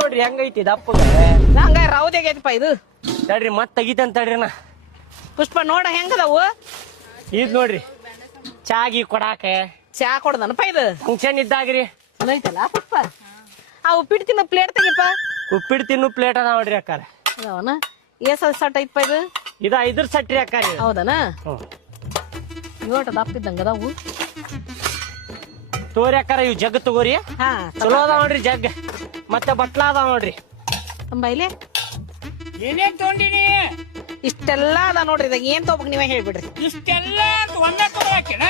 ನೋಡ್ರಿ ಹೆಂಗೈತಿ ದಪ್ಪಗೆ ಹಂಗ ರೌದಿಗೈತಿಪ್ಪ ಇದು. ತಡ್ರಿ ಮತ್ ತೆಗಿತಂತ ತಡ್ರಿ ನಾ. ಪುಷ್ಪ ನೋಡ ಹೆಂಗದವು ಇದ್ ನೋಡ್ರಿ ಚಾಗಿ ಕೊಡಾಕ ಚಾ ಕೊಡದನಪ್ಪ ಇದು ಫಂಕ್ಷನ್ ಇದ್ದಾಗ್ರಿ. ಐತಲ್ಲ ಪುಷ್ಪ. ಆ ಉಪ್ಪಿಟ್ಟು ತಿನ್ನೋ ಪ್ಲೇಟ್ ತೆಗಿಪ್ಪ. ಉಪ್ಪಿಟ್ಟು ತಿನ್ನು ಪ್ಲೇಟ್ ಅದ ನೋಡ್ರಿ ಅಕ್ಕಾರ. ಅದಾವನ ಏಸ ಸಟ್ ಐತಪ್ಪ ಇದು. ಇದು 5 ಸಟ್ರಿ ಅಕ್ಕಾರಿ. ಹೌದನ ಇವಟ ದಪ್ಪಿದ್ದಂಗ ಅದಾವು. ತೋರಿ ಅಕ್ಕಾರ ಇವ್ ಜಗ್ ತಗೋರಿ. ಹಾ ಚಲೋ ಅದಾವ ನೋಡ್ರಿ ಜಗ್. ಮತ್ತೆ ಬಟ್ಲ ಅದಾವ ನೋಡ್ರಿ. ತಂಬೈಲೆ ಏನೇನ್ ತಗೊಂಡಿನಿ? ಇಷ್ಟೆಲ್ಲ ಅದ ನೋಡ್ರಿ. ಇದಾಗ ಏನ್ ತಗೋಬೇಕು ನೀವೇ ಹೇಳ್ಬಿಡ್ರಿ. ಇಷ್ಟೆಲ್ಲ ಒಂದ ತಗೋಕಿನ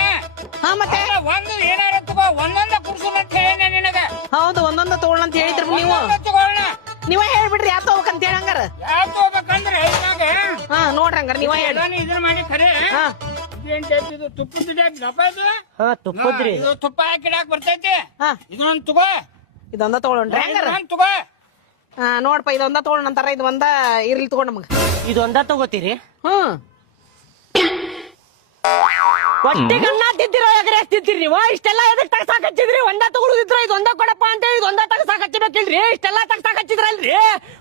ಹಾ ಮತ್ತೆ ಒಂದು ಏನಾರ ತಗೋ ಒಂದೊಂದ ಕುಡ್ಸೋಣ ಅಂತ ಹೇಳಿ ನಿನಗ. ಹೌದು ಒಂದೊಂದ ತಗೊಳ್ಳ ಅಂತ ಹೇಳಿದ್ರಿ ನೀವು. ಒಂದೊಂದ ತಗೊಳ್ಳೋಣ. ನೀವೇ ಹೇಳ್ಬಿಡ್ರಿ ಯಾವ ತಗೋಬೇಕಂತ ಹೇಳಿ ಹಂಗಾರ. ಯಾವ ತಗೋಬೇಕಂದ್ರೆ ಇವಾಗ ಹಾ ನೋಡ್ರಿ ಹಂಗಾರ ನೀವೇ ಹೇಳಿ. ಎಲ್ಲಾನು ಇದನ್ನ ಮಾಡಿ ಖರೆ ಹಾ ಇದೇನ್ ಟೈಪ್ ಇದು ತುಪ್ಪದ ಟೈಪ್ ದಪ್ಪ ಇದು. ಹಾ ತುಪ್ಪದ್ರಿ. ಇದು ತುಪ್ಪ ಹಾಕಿಡಾಕ್ ಬರ್ತೈತಿ. ಹಾ ಇದೊಂದು ತಗೋ. ಇದೊಂದ ತಗೊಳ್ರಿ ಹಂಗಾರ. ಇದೊಂದು ತಗೋ. ಹಾ ನೋಡ್ಪ ಇದೊಂದ ತಗೊಳ್ಳೋಣ ಅಂತಾರ. ಇದು ಒಂದ ಇರ್ಲಿ ತಗೊಂಡ್ ನಮಗ. ಇದೊಂದ ತಗೋತೀರಿ? ಹ್ಮ್ ಒಟ್ಟಿಗೆ ಅನ್ನ ತಿಂತಿರೋ ಎಗರೆ ತಿಂತೀರಿ ನೀವು? ಇಷ್ಟೆಲ್ಲ ಎದಕ್ ತಗಸಾಕ್ ಹಚ್ಚಿದ್ರಿ? ಒಂದ ತಗೊಳುದಿದ್ರ ಇದೊಂದ ಕೊಡಪ್ಪ ಅಂತ ಹೇಳಿ ಇದೊಂದ ತಗಸಾಕ್ ಹಚ್ಚಬೇಕಿಲ್ರಿ? ಇಷ್ಟೆಲ್ಲ ತಗಸಾಕ್ ಹಚ್ಚಿದ್ರಲ್ರಿ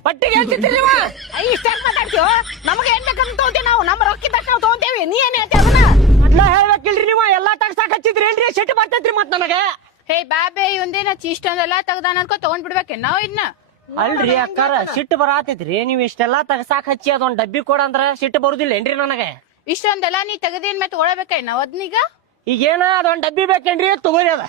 ಒಟ್ಟಿಗೆ ಏನ್ ತಿಂತೀರಿ ನೀವು? ಇಷ್ಟ ಮಾತಾಡ್ತೀವ. ನಮಗೆ ಏನ್ ಬೇಕಂತ ತಗೋತೀವಿ ನಾವು. ನಮ್ಮ ರೊಕ್ಕಿದ್ದಷ್ಟು ನಾವು ತಗೊಂತೇವಿ. ನೀ ಏನ್ ಹೇಳ್ತೀವಿ ಅದನ್ನ? ಅದ್ನ ಹೇಳ್ಬೇಕಿಲ್ರಿ ನೀವು? ಎಲ್ಲಾ ತಗಸಾಕ್ ಹಚ್ಚಿದ್ರಿ ಏನ್ರಿ? ಸಿಟ್ಟು ಬರ್ತೈತ್ರಿ ಮತ್ ನನಗೆ. ಹೇ ಬಾಬೆ ಇವಂದೇನ ಇಷ್ಟೊಂದೆಲ್ಲ ತೆಗ್ದಾನ ಅನ್ಕೋ ತಗೊಂಡ್ ಬಿಡ್ಬೇಕೆ ನಾವ್ ಇದನ್ನ. ಅಲ್ರಿ ಅಕ್ಕಾರ ಸಿಟ್ಟು ಬರಾತೈತ್ರಿ. ನೀವ್ ಇಷ್ಟೆಲ್ಲಾ ತಗಸಾಕ್ ಹಚ್ಚಿ ಅದೊಂದ್ ಡಬ್ಬಿ ಕೊಡ ಅಂದ್ರ ಸಿಟ್ಟು ಬರುದಿಲ್ಲ ಏನ್ರಿ ನನಗೆ? ಇಷ್ಟೊಂದೆಲ್ಲ ನೀ ತೆಗದೇನ್ ಮತ್ತೆ ಒಳಬೇಕೆ ನಾವ್ ಅದ್ನೀಗ. ಈಗೇನ ಅದೊಂದ್ ಡಬ್ಬಿ ಬೇಕೇನ್ರಿ? ತಗೋರಿ ಅದ.